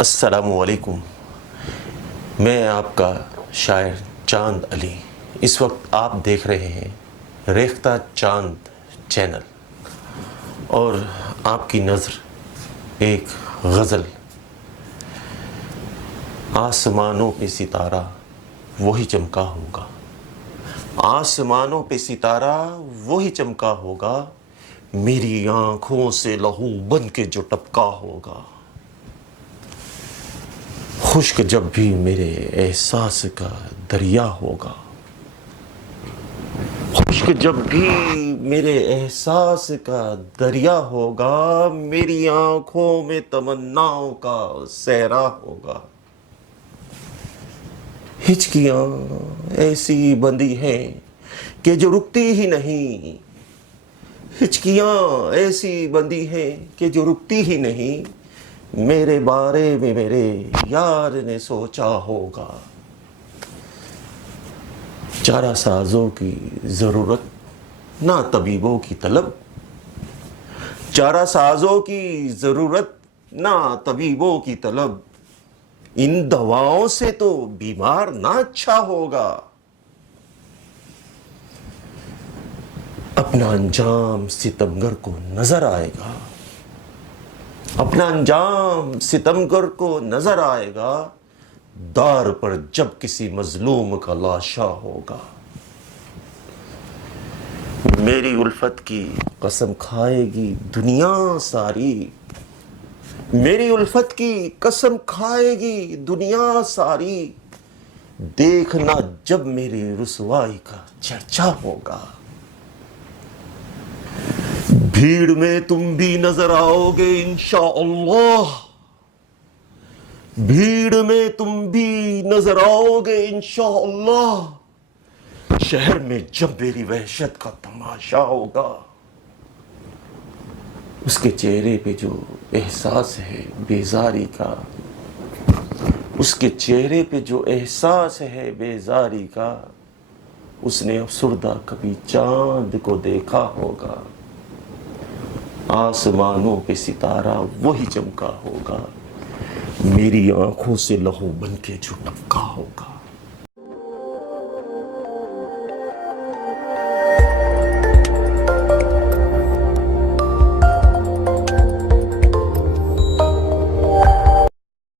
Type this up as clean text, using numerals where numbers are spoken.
السلام علیکم، میں آپ کا شاعر چاند علی۔ اس وقت آپ دیکھ رہے ہیں ریختہ چاند چینل، اور آپ کی نظر ایک غزل آسمانوں پہ ستارہ وہی چمکا ہوگا، آسمانوں پہ ستارہ وہی چمکا ہوگا، میری آنکھوں سے لہو بن کے جو ٹپکا ہوگا۔ خشک جب بھی میرے احساس کا دریا ہوگا، خشک جب بھی میرے احساس کا دریا ہوگا، میری آنکھوں میں تمناؤں کا صحرا ہوگا۔ ہچکیاں ایسی بندھی ہیں کہ جو رکتی ہی نہیں، ہچکیاں ایسی بندھی ہیں کہ جو رکتی ہی نہیں، میرے بارے میں میرے یار نے سوچا ہوگا۔ چارہ سازوں کی ضرورت نہ طبیبوں کی طلب، چارہ سازوں کی ضرورت نہ طبیبوں کی طلب، ان دواؤں سے تو بیمار نہ اچھا ہوگا۔ اپنا انجام ستمگر کو نظر آئے گا، اپنا انجام ستمگر کو نظر آئے گا، دار پر جب کسی مظلوم کا لاشا ہوگا۔ میری الفت کی قسم کھائے گی دنیا ساری، میری الفت کی قسم کھائے گی دنیا ساری، دیکھنا جب میری رسوائی کا چرچا ہوگا۔ بھیڑ میں تم بھی نظر آؤ گے انشاءاللہ، بھیڑ میں تم بھی نظر آؤ گے انشاءاللہ، شہر میں جب میری وحشت کا تماشا ہوگا۔ اس کے چہرے پہ جو احساس ہے بیزاری کا، اس کے چہرے پہ جو احساس ہے بیزاری کا، اس نے افسردہ کبھی چاند کو دیکھا ہوگا، آسمانوں پہ ستارہ وہی چمکا ہوگا، میری آنکھوں سے لہو بن کے جو ٹپکا ہوگا۔